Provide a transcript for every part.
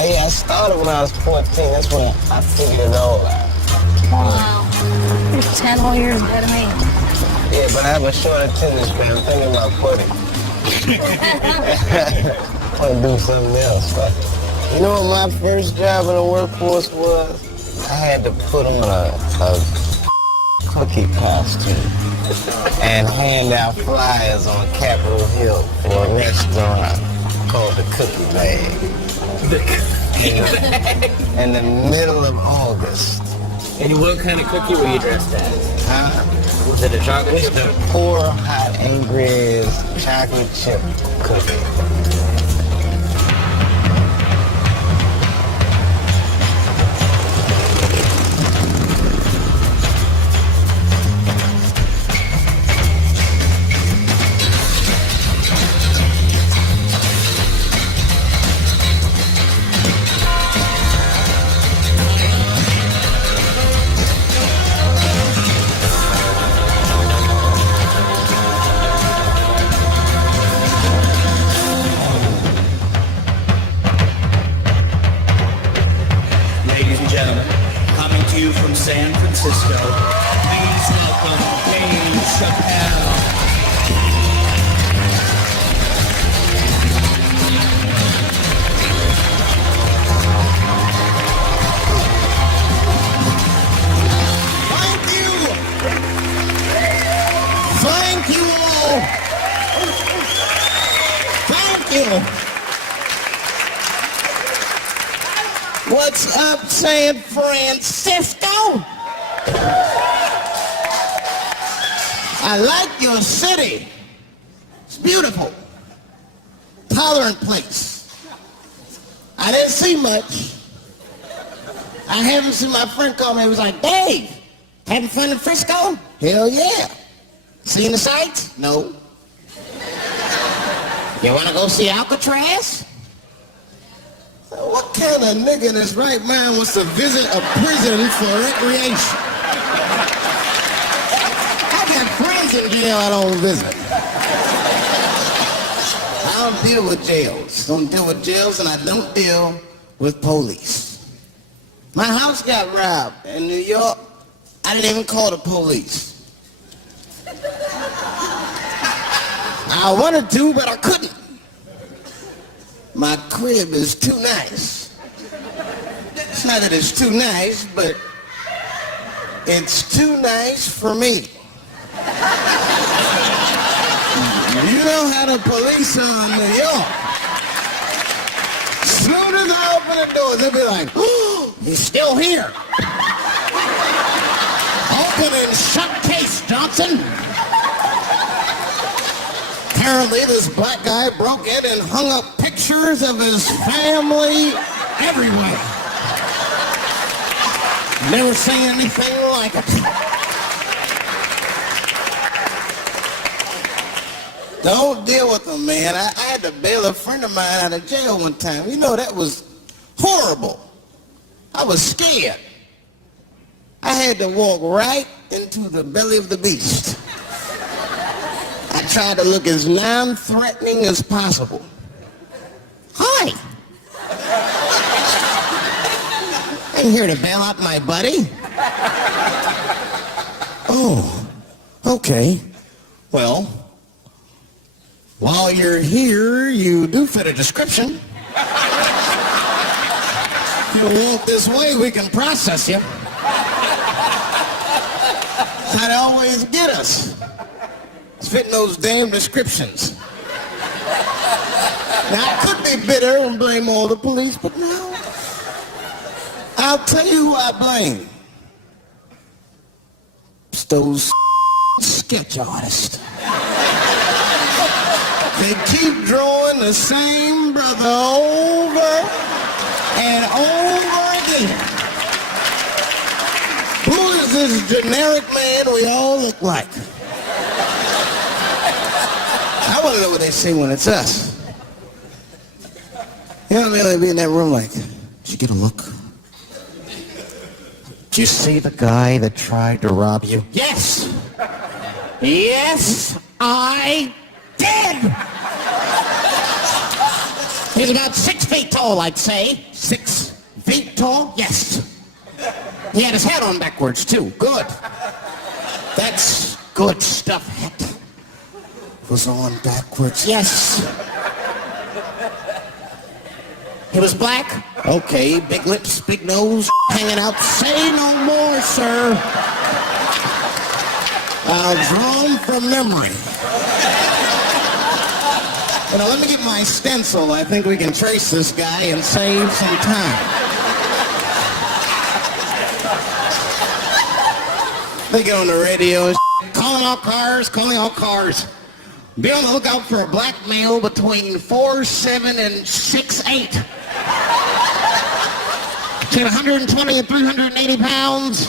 Oh yeah, I started when I was 14. That's when I figured it all out. Wow. You're 10 whole years ahead of me. Yeah, but I have a short attendance span. I'm thinking about quitting. I want to do something else. But you know what my first job in the workforce was? I had to put on a cookie costume and hand out flyers on Capitol Hill for a restaurant called the Cookie Bag. In the middle of August. And what kind of cookie were you dressed as? Huh? Was it a chocolate chip? The poor, hot, angry chocolate chip cookie. From San Francisco, please welcome Chapelle. Thank you! Thank you all! Thank you! What's up, San Francisco? I like your city. It's beautiful. Tolerant place. I didn't see much. I haven't seen my friend call me. He was like, Dave, having fun in Frisco? Hell yeah. Seen the sights? No. You want to go see Alcatraz? What kind of nigga in his right mind wants to visit a prison for recreation? I got friends in jail I don't visit. I don't deal with jails. Don't deal with jails, and I don't deal with police. My house got robbed in New York. I didn't even call the police. I wanted to, but I couldn't. My crib is too nice. It's not that it's too nice, but it's too nice for me. You know how the police are in New York. As soon as I open the door, they'll be like, oh, he's still here. Open and shut case, Johnson. Apparently, this black guy broke in and hung up pictures of his family everywhere. Never seen anything like it. Don't deal with them, man. I had to bail a friend of mine out of jail one time. You know, that was horrible. I was scared. I had to walk right into the belly of the beast. I tried to look as non-threatening as possible. Hi. I'm here to bail out my buddy. Oh, okay. Well, while you're here, you do fit a description. If you walk this way, we can process you. That's how they always get us. It's fitting those damn descriptions. Now, I could be bitter and blame all the police, but no. I'll tell you who I blame. It's those sketch artists. They keep drawing the same brother over and over again. Who is this generic man we all look like? I want to know what they say when it's us. You know what I mean? They'd be in that room like, did you get a look? Did you see the guy that tried to rob you? Yes! Yes, I did! He's about 6 feet tall, I'd say. 6 feet tall? Yes. He had his hat on backwards, too. Good. That's good stuff. Hat was on backwards. Yes. He was black? Okay, big lips, big nose, hanging out. Say no more, sir. I'll draw him from memory. You know, let me get my stencil. I think we can trace this guy and save some time. They get on the radio, calling all cars, calling all cars. Be on the lookout for a black male between 4'7" and 6'8". Between 120 and 380 pounds.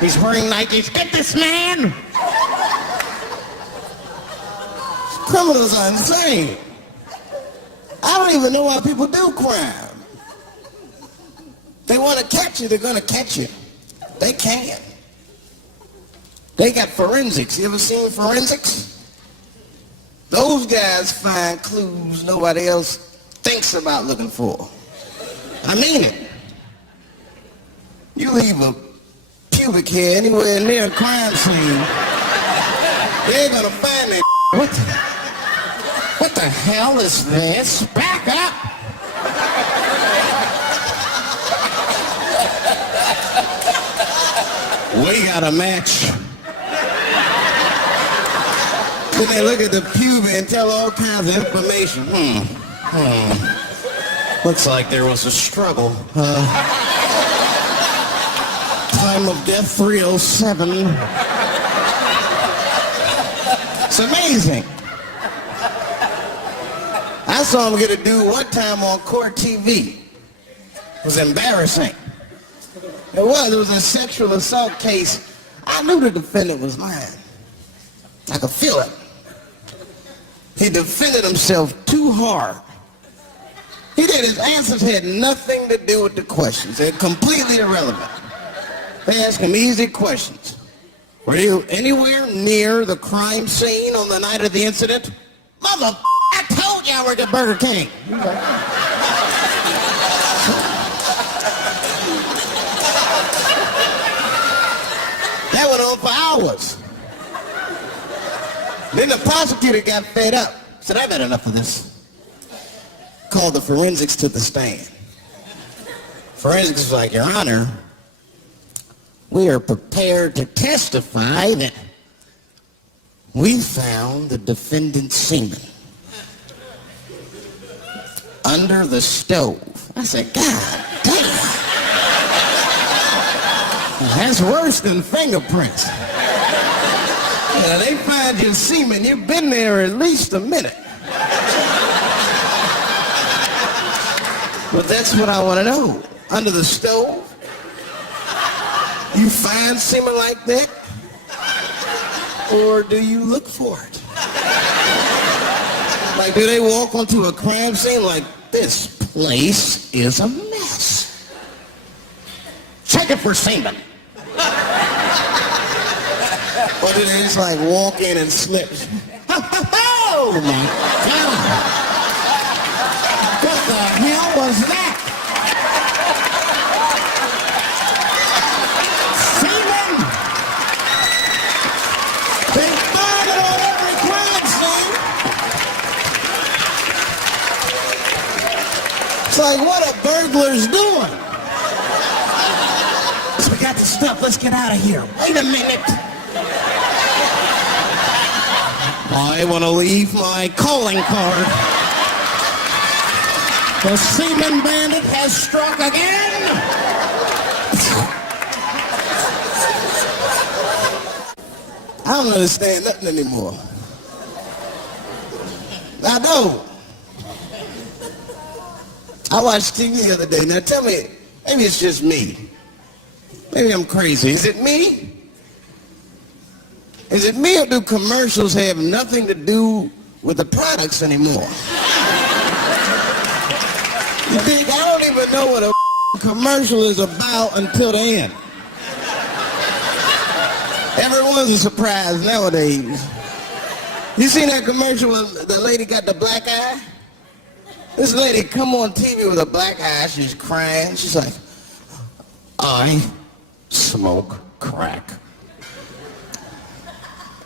He's wearing Nikes. Get this man! Criminals are insane. I don't even know why people do crime. They want to catch you, they're going to catch you. They can. They got forensics. You ever seen forensics? Those guys find clues nobody else thinks about looking for. I mean it. You leave a pubic hair anywhere near a crime scene, they ain't gonna find that. What the hell is this? Back up! We got a match. Then they look at the pubis and tell all kinds of information. Looks like there was a struggle. Time of death 307. It's amazing. I saw him get a dude one time on court TV. It was embarrassing. It was a sexual assault case. I knew the defendant was lying. I could feel it. He defended himself too hard. He did. His answers had nothing to do with the questions. They're completely irrelevant. They asked him easy questions. Were you anywhere near the crime scene on the night of the incident? Mother, I told you I worked at Burger King. That went on for hours. Then the prosecutor got fed up. Said, I've had enough of this. Called the forensics to the stand. Forensics was like, Your Honor, we are prepared to testify that we found the defendant's semen under the stove. I said, God damn. That's worse than fingerprints. Yeah, they find your semen, you've been there at least a minute. But that's what I want to know. Under the stove? You find semen like that? Or do you look for it? Like, do they walk onto a crime scene like, this place is a mess? Check it for semen. Or do they just like walk in and slip? Oh my God! What the hell was that? Semen! They find it on every crime scene. It's like, what are burglars doing? So we got the stuff, let's get out of here. Wait a minute. I want to leave my calling card. The semen bandit has struck again. I don't understand nothing anymore. I don't. I watched TV the other day. Now tell me, maybe it's just me. Maybe I'm crazy. Is it me? Is it me or do commercials have nothing to do with the products anymore? You think I don't even know what a commercial is about until the end. Everyone's a surprise nowadays. You seen that commercial where the lady got the black eye? This lady come on TV with a black eye. She's crying. She's like, I smoke crack.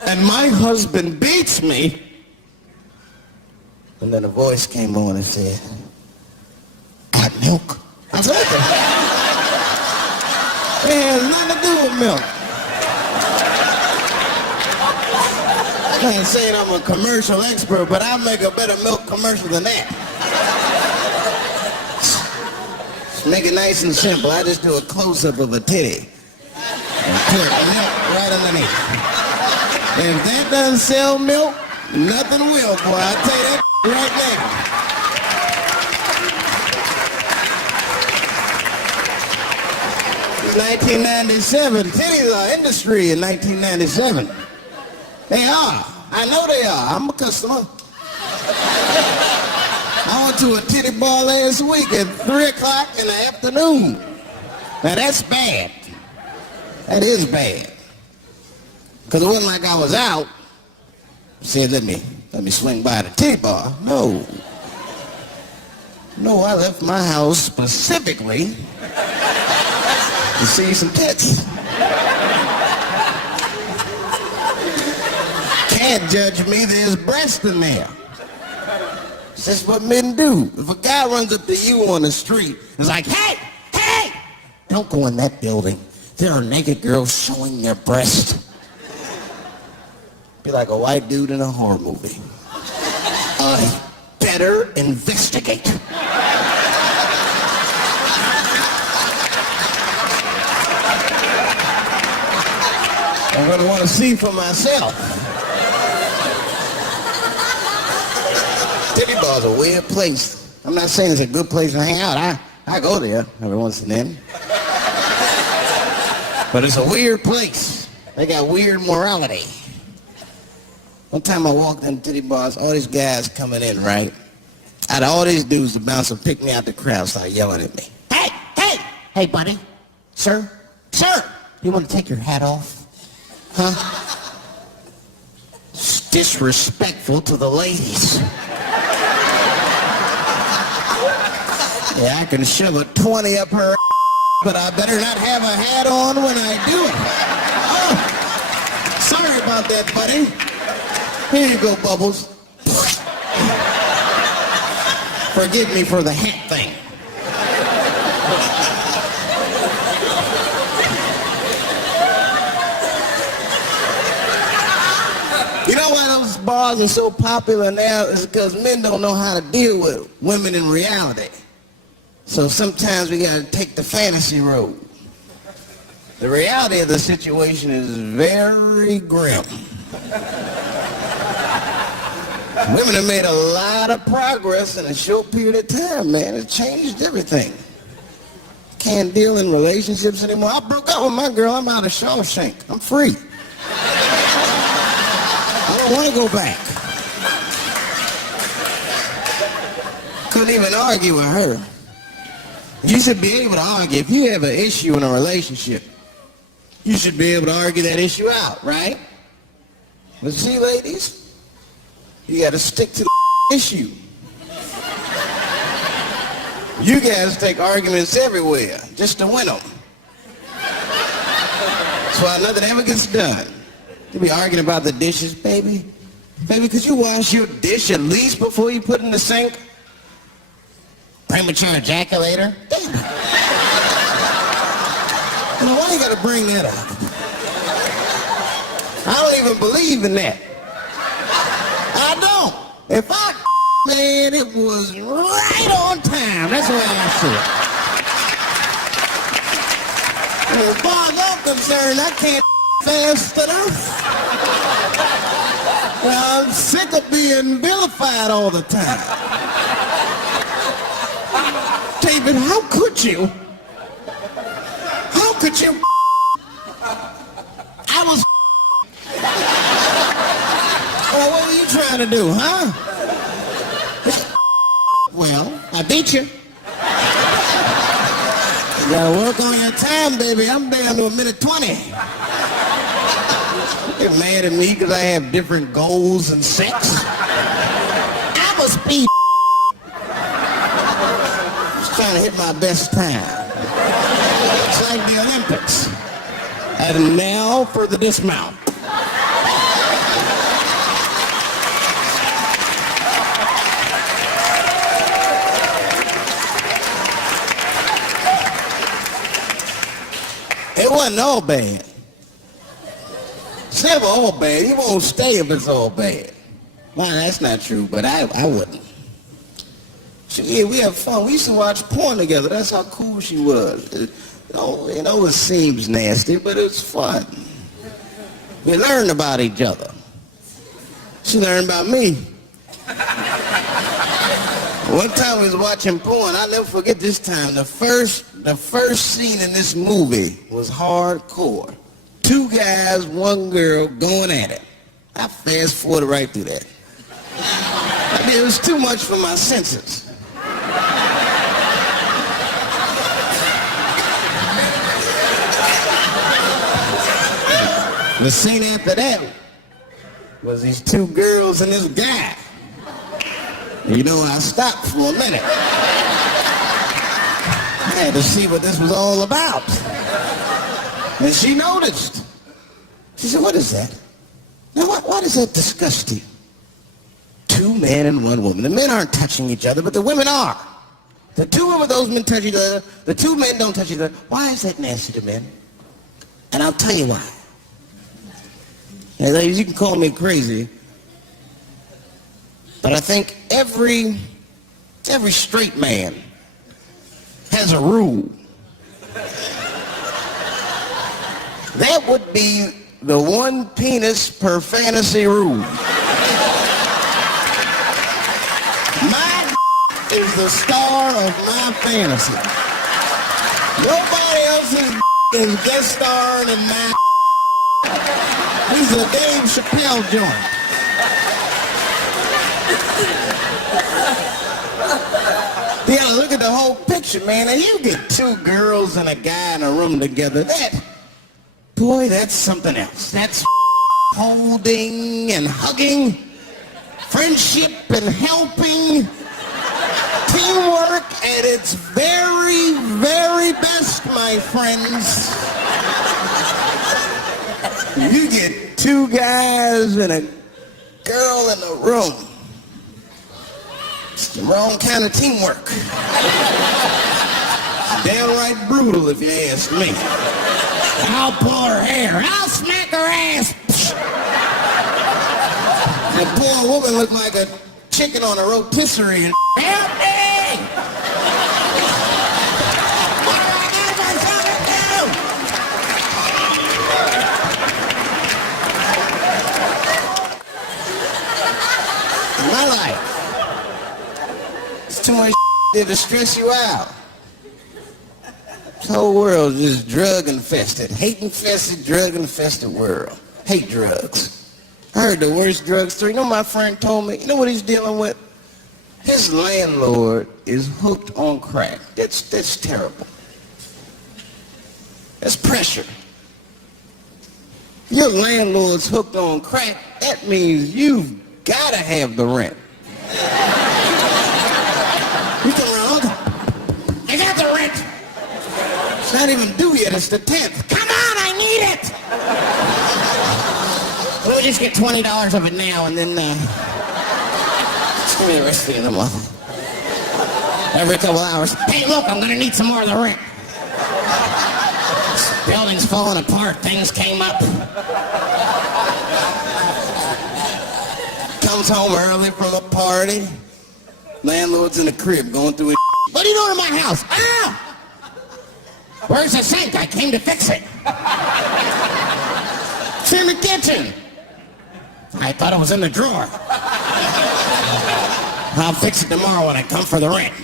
And my husband beats me. And then a voice came on and said, add milk. I said, what the heck? It has nothing to do with milk. I ain't saying I'm a commercial expert, but I'll make a better milk commercial than that. Just make it nice and simple. I just do a close-up of a titty. And pour milk right underneath. If that doesn't sell milk, nothing will, boy. I'll tell you that right now. 1997. Titties are industry in 1997. They are. I know they are. I'm a customer. I went to a titty bar last week at 3 o'clock in the afternoon. Now that's bad. That is bad. Because it wasn't like I was out. Said, let me swing by the titty bar. No, I left my house specifically to see some tits. Can't judge me, there's breast in there. That's what men do. If a guy runs up to you on the street, it's like, hey, don't go in that building. There are naked girls showing their breast. Be like a white dude in a horror movie. Better investigate. I'm gonna want to see for myself. Titty bar's a weird place. I'm not saying it's a good place to hang out. I go there every once and then. But it's a weird place. They got weird morality. One time I walked in titty bars, all these guys coming in, right? Out of all these dudes, the bouncer picked me out the crowd, started yelling at me. Hey, buddy. Sir, you want to take your hat off? Huh? It's disrespectful to the ladies. Yeah, I can shove a 20 up her but I better not have a hat on when I do it. Oh, sorry about that, buddy. Here you go, Bubbles. Forgive me for the hat thing. You know why those bars are so popular now is because men don't know how to deal with women in reality. So sometimes we gotta take the fantasy road. The reality of the situation is very grim. Women have made a lot of progress in a short period of time, man. It changed everything. Can't deal in relationships anymore. I broke up with my girl. I'm out of Shawshank. I'm free. I don't want to go back. Couldn't even argue with her. You should be able to argue. If you have an issue in a relationship, you should be able to argue that issue out, right? But see, ladies, you got to stick to the issue. You guys take arguments everywhere just to win them. That's why nothing ever gets done. You be arguing about the dishes, baby. Baby, could you wash your dish at least before you put it in the sink? Premature ejaculator? Damn. Now, why you gotta bring that up? I don't even believe in that. I don't. If I man, it was right on time. That's the way I see it. As far as I'm concerned, I can't fast enough. I'm sick of being vilified all the time. David, how could you? How could you? I was. Well, what were you trying to do, huh? Well, I beat you. You gotta work on your time, baby. I'm down to a minute 20. You're mad at me because I have different goals and sex. I must be. to hit my best time. It's like the Olympics. And now for the dismount. It wasn't all bad. It's never all bad. You won't stay if it's all bad. Well, that's not true, but I wouldn't. Yeah, we have fun. We used to watch porn together. That's how cool she was. It seems nasty, but it was fun. We learned about each other. She learned about me. One time we was watching porn. I'll never forget this time. The first scene in this movie was hardcore. 2 guys, 1 girl going at it. I fast forwarded right through that. I mean, it was too much for my senses. The scene after that was these 2 girls and this guy. You know, I stopped for a minute. I had to see what this was all about. And she noticed. She said, "What is that? Now, why does that disgust you? 2 men and 1 woman. The men aren't touching each other, but the women are. The 2 of those men touch each other. The 2 men don't touch each other. Why is that nasty to men? And I'll tell you why. Hey, ladies, you can call me crazy, but I think every straight man has a rule. That would be the 1 penis per fantasy rule. My is the star of my fantasy. Nobody else's is guest starring in my. This is a Dave Chappelle joint. You gotta look at the whole picture, man, and you get 2 girls and a guy in a room together. That's something else. That's holding and hugging, friendship and helping, teamwork at its very, very best, my friends. You get 2 guys and a girl in the room. It's the wrong kind of teamwork. Downright brutal, if you ask me. I'll pull her hair. I'll smack her ass. That poor woman looked like a chicken on a rotisserie. Help me! What do I got myself into? My life. It's too much there to stress you out. This whole world is just drug-infested. Hate-infested, drug-infested world. Hate drugs. I heard the worst drug story. You know my friend told me, you know what he's dealing with? His landlord is hooked on crack. That's terrible. That's pressure. Your landlord's hooked on crack, that means you've got to have the rent. You come around. I got the rent. It's not even due yet. It's the 10th. Come on, I need it. We'll just get $20 of it now, and then just give me the rest of the month. Every couple hours. Hey, look, I'm gonna need some more of the rent. This building's falling apart. Things came up. Comes home early from a party. Landlord's in the crib going through his. What are you doing in my house? Ah! Where's the sink? I came to fix it. It's in the kitchen. I thought it was in the drawer. I'll fix it tomorrow when I come for the rent.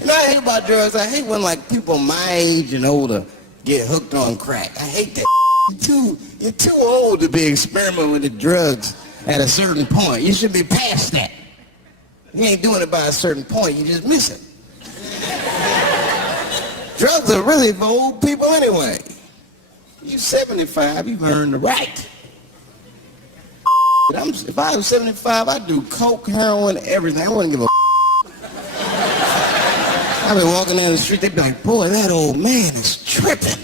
You know, I hate about drugs. I hate when like people my age and older get hooked on crack. I hate that. You're too old to be experimenting with the drugs at a certain point. You should be past that. You ain't doing it by a certain point. You just miss it. Drugs are really for old people anyway. You're 75, you've earned the right. If I was 75, I'd do coke, heroin, everything. I wouldn't give a I'd be walking down the street, they'd be like, boy, that old man is tripping.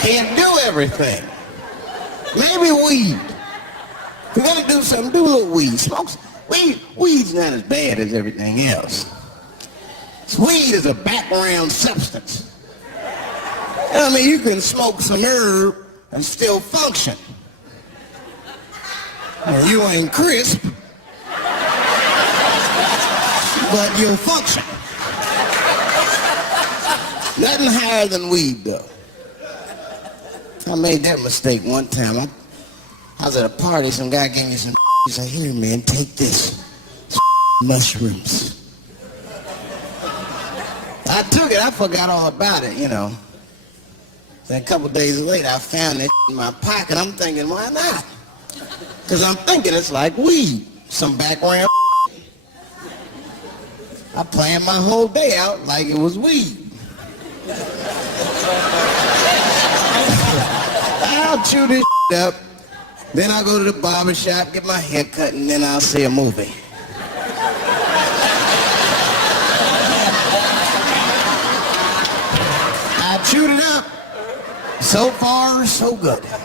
Can't do everything. Maybe weed. If you're gonna do something, do a little weed. Smoke some. Weed's not as bad as everything else. Weed is a background substance. I mean, you can smoke some herb and still function. Well, you ain't crisp, but you'll function. Nothing higher than weed, though. I made that mistake one time. I was at a party, some guy gave me some he said, here man, take this. Mushrooms. I took it, I forgot all about it, you know. Then a couple days later, I found that in my pocket. I'm thinking, why not? Because I'm thinking it's like weed, some background. I planned my whole day out like it was weed. I'll chew this up, then I'll go to the barber shop, get my hair cut, and then I'll see a movie. I chewed it up. So far, so good. Then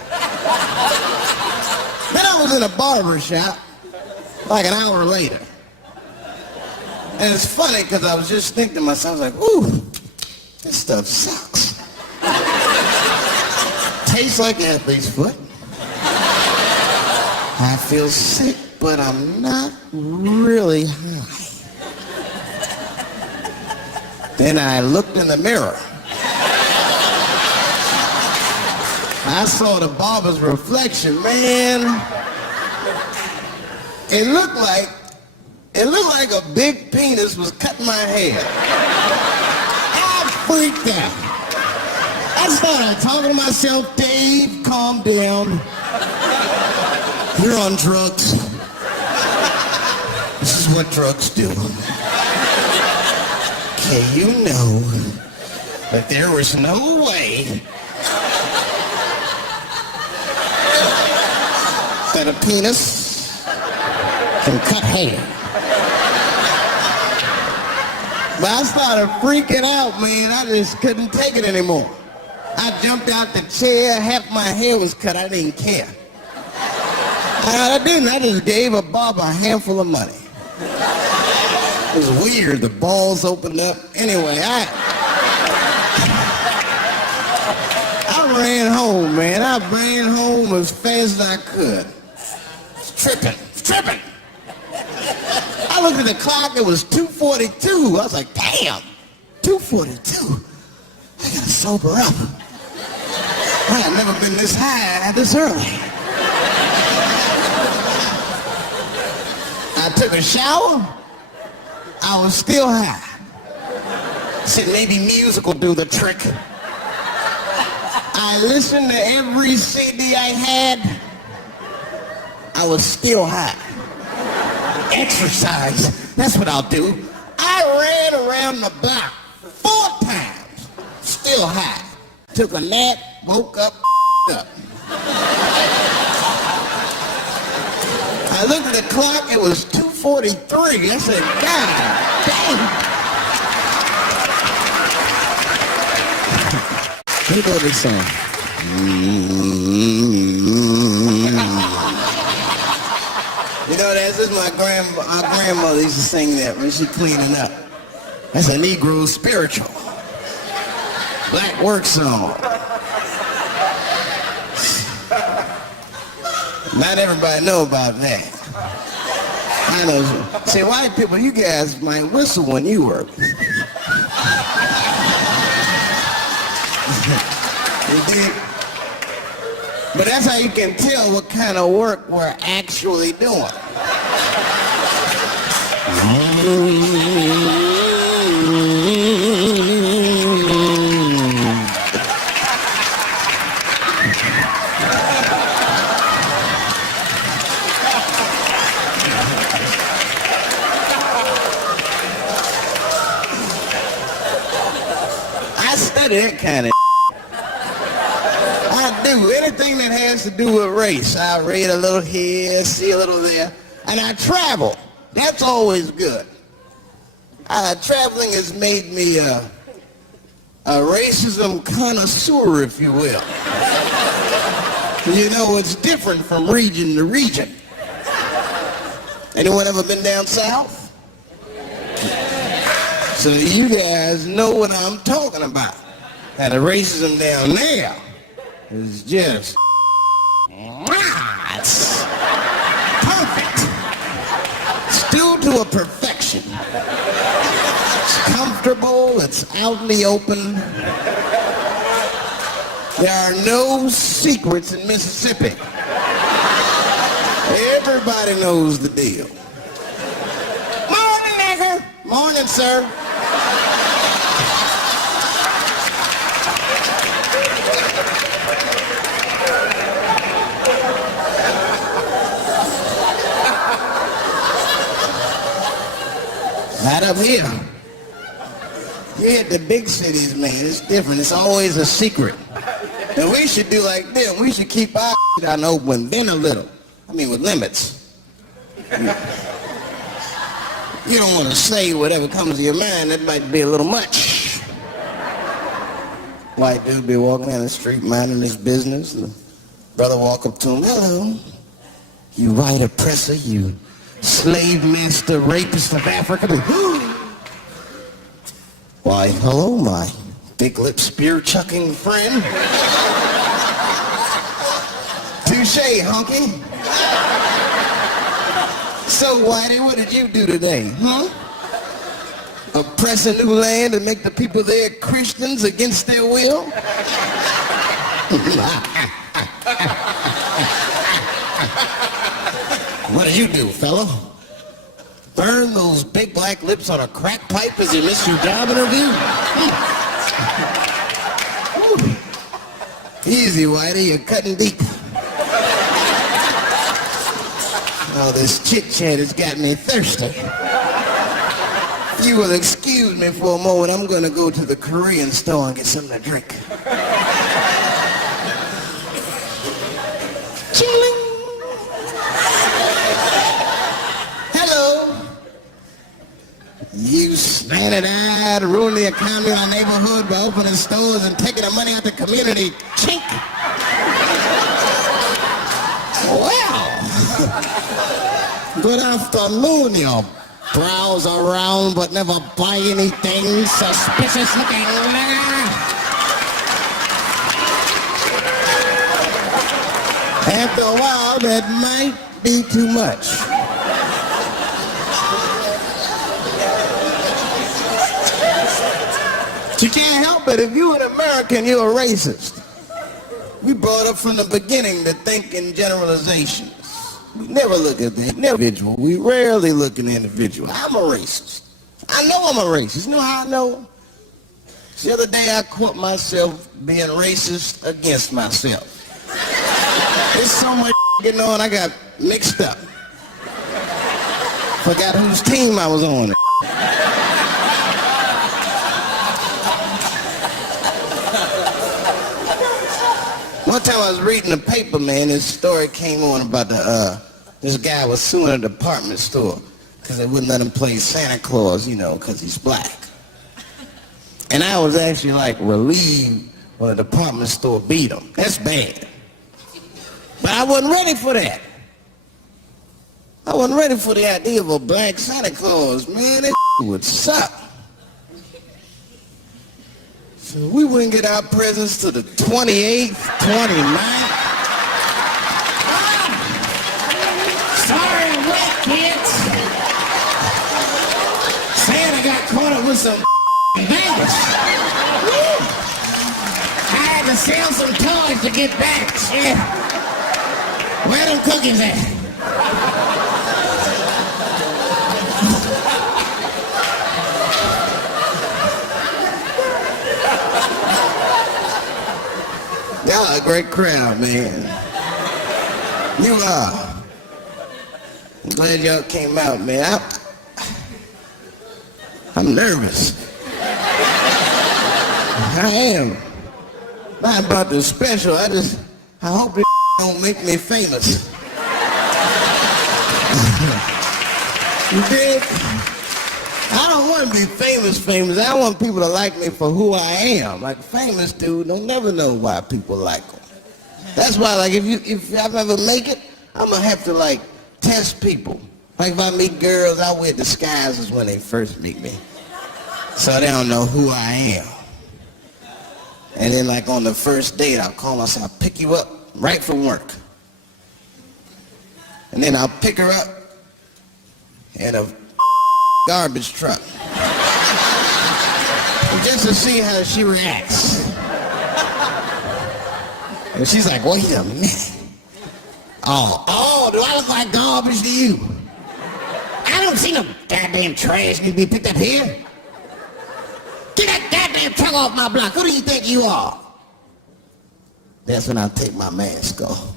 I was in a barber shop like an hour later. And it's funny because I was just thinking to myself, I was like, ooh, this stuff sucks. Tastes like athlete's foot. I feel sick, but I'm not really high. Then I looked in the mirror. I saw the barber's reflection, man. It looked like a big penis was cutting my hair. I freaked out. I started talking to myself, Dave, calm down. You're on drugs. This is what drugs do. Okay, you know that there was no way that a penis can cut hair. But I started freaking out, man. I just couldn't take it anymore. I jumped out the chair, half my hair was cut, I didn't care. I didn't, I just gave a barber a handful of money. It was weird, the balls opened up. Anyway, I ran home, man. I ran home as fast as I could. Tripping. I looked at the clock, it was 2:42. I was like, damn, 2:42. I gotta sober up. I had never been this high this early. I took a shower, I was still high. I said maybe music will do the trick. I listened to every CD I had, I was still high. Exercise, that's what I'll do. I ran around the block 4 times, still high. Took a nap, woke up, up. I looked at the clock, it was 2:43. I said, God damn. Let me go to this song. You know, this is our grandmother used to sing that when she cleaning up. That's a Negro spiritual. Black work song. Not everybody know about that. I know. See, white people, you guys might whistle when you work. But that's how you can tell what kind of work we're actually doing. I study that kind of I do. Anything that has to do with race. I read a little here, see a little there. And I travel. That's always good. Traveling has made me a racism connoisseur, if you will. You know, it's different from region to region. Anyone ever been down south? So you guys know what I'm talking about. And the racism down there is just it's perfect. Still to a perfection. It's comfortable, it's out in the open. There are no secrets in Mississippi. Everybody knows the deal. Morning, nigger. Morning, sir. Not up here. Here at the big cities, man, it's different. It's always a secret. And we should do like them. We should keep our shit out open, then a little. I mean, with limits. You don't want to say whatever comes to your mind. That might be a little much. White dude be walking down the street minding his business. The brother walk up to him, hello. You white oppressor, you slave master rapist of Africa. Why, hello, my big lip spear chucking friend. Touche, hunky. So, Whitey, what did you do today, huh? Oppress a new land and make the people there Christians against their will? What did you do, fella? Burn those big black lips on a crack pipe as you missed your job interview? Easy, Whitey, you're cutting deep. Oh, this chit-chat has got me thirsty. If you will excuse me for a moment, I'm going to go to the Korean store and get something to drink. Ching-ling! Hello. You slanted-eyed, ruin the economy in our neighborhood by opening stores and taking the money out the community. Chink! Well, good afternoon, you browse around but never buy anything suspicious looking nigga. After a while, that might be too much. You can't help it. If you're an American, you're a racist. We brought up from the beginning to think in generalizations. We never look at the individual. We rarely look at the individual. I'm a racist. I know I'm a racist. You know how I know? The other day I caught myself being racist against myself. There's so much getting on, I got mixed up. Forgot whose team I was on. One time I was reading the paper, man, this story came on about this guy was suing a department store because they wouldn't let him play Santa Claus, you know, because he's black. And I was actually like relieved when the department store beat him. That's bad. But I wasn't ready for that. I wasn't ready for the idea of a black Santa Claus, man. That would suck. So we wouldn't get our presents to the 28th, 29th. Sorry, wet kids. Santa got caught up with some bandits. I had to sell some toys to get back. Shit. Where them cookies at? Y'all are a great crowd, man. You are. I'm glad y'all came out, man. I'm nervous. I am. Not about the special. I hope this don't make me famous. You dig? I don't want to be famous. I want people to like me for who I am. Like a famous dude don't never know why people like him. That's why, like, if I ever make it, I'm gonna have to like test people. Like if I meet girls, I wear disguises when they first meet me, so they don't know who I am. And then like on the first date, I'll call myself, I'll pick you up right from work. And then I'll pick her up in a garbage truck. Just to see how she reacts. And she's like, wait a minute. Oh, do I look like garbage to you? I don't see no goddamn trash need to be picked up here. Get that goddamn truck off my block. Who do you think you are? That's when I take my mask off.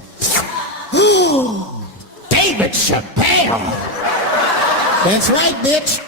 David Chappelle. That's right, bitch.